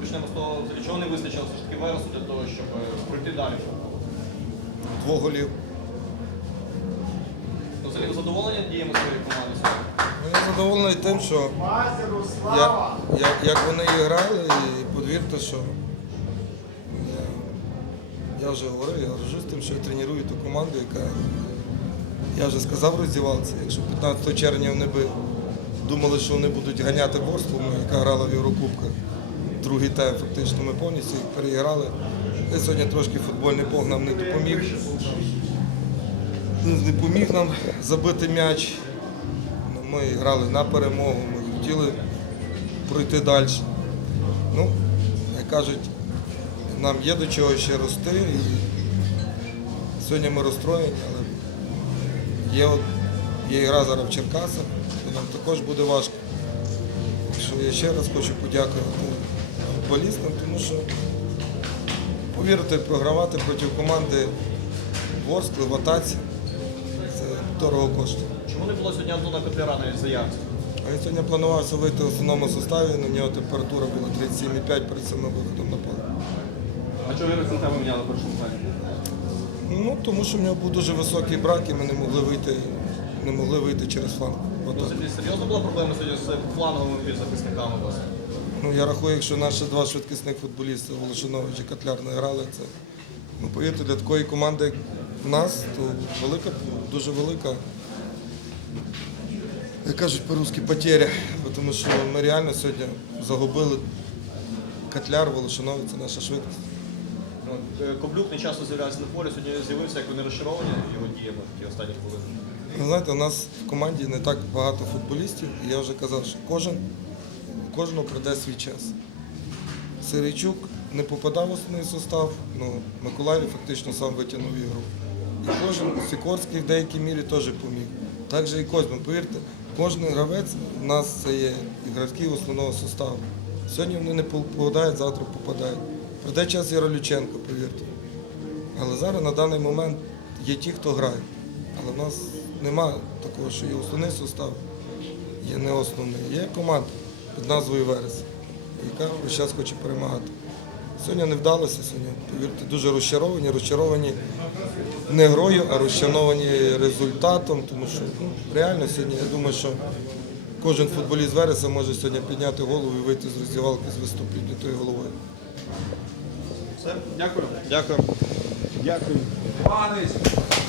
почнемо з того, взагалі, чого не вистачило все ж таки Вересу для того, щоб е, пройти далі. Двох голів. Ну, взагалі ви задоволені діями своєї команди сьогодні? Ну, я задоволений тим, що я, я, як вони грали, і повірте, що я, я вже говорив, я горжусь тим, що я треную ту команду, яка я вже сказав роздівалці, якщо 15 червня вони би думали, що вони будуть ганяти Ворсклу, ну, яка грала в Єврокубках. Другий тайм фактично ми повністю їх переіграли. І сьогодні трошки футбольний Бог нам не допоміг. Не поміг нам забити м'яч. Ну, Ми грали на перемогу, ми хотіли пройти далі. Ну, як кажуть, нам є до чого ще рости. І сьогодні ми розстроєні, але є, от- є гра зараз в Черкасах, і нам також буде важко. Що я ще раз хочу подякувати футболістам, тому що, повірте, програвати проти команди Ворскли в атаці це дорого коштує. Чому не було сьогодні Антона Петляра навіть заявці? А я сьогодні планувався вийти в основному составі, на нього температура була 37,5 перед самим виходом на поле. А чого ви Центаву міняли в першому таймі? Ну, тому що в нього був дуже високий брак і ми не могли вийти, не могли вийти через фланг. взагалі, серйозно була проблема сьогодні з фланговими захисниками у вас? Ну, я рахую, якщо наші два швидкісних футболісти Волошинович і Котляр не грали, це ну, повірте, для такої команди, як в нас, то велика, дуже велика, як кажуть по-русски, потеря. Тому що ми реально сьогодні загубили Котляр, Волошинович, це наша швидкість. Е, Коблюк не часто з'являвся на полі, сьогодні з'явився, як вони розчаровані його діями в ті останні хвилини. Ви знаєте, у нас в команді не так багато футболістів, і я вже казав, що кожен, кожному прийде свій час. Сирійчук не попадав в основний состав, ну, Миколаїв фактично сам витягнув ігру. І кожен Сікорський в деякій мірі теж поміг. Так же і Козьма. Повірте, кожен гравець у нас це є ігровський основного составу. Сьогодні вони не попадають, завтра попадають. Прийде час Яролюченко, повірте. Але зараз на даний момент є ті, хто грає. Але в нас немає такого, що є основний состав, є не основний. Є команда під назвою Верес, яка весь час хоче перемагати. Сьогодні не вдалося, сьогодні, повірте, дуже розчаровані, розчаровані не грою, а розчаровані результатом, тому що ну, реально сьогодні, я думаю, що кожен футболіст Вереса може сьогодні підняти голову і вийти з роздівалки з виступу піднятою головою. Все? Дякую. Дякую. Дякую. Панець.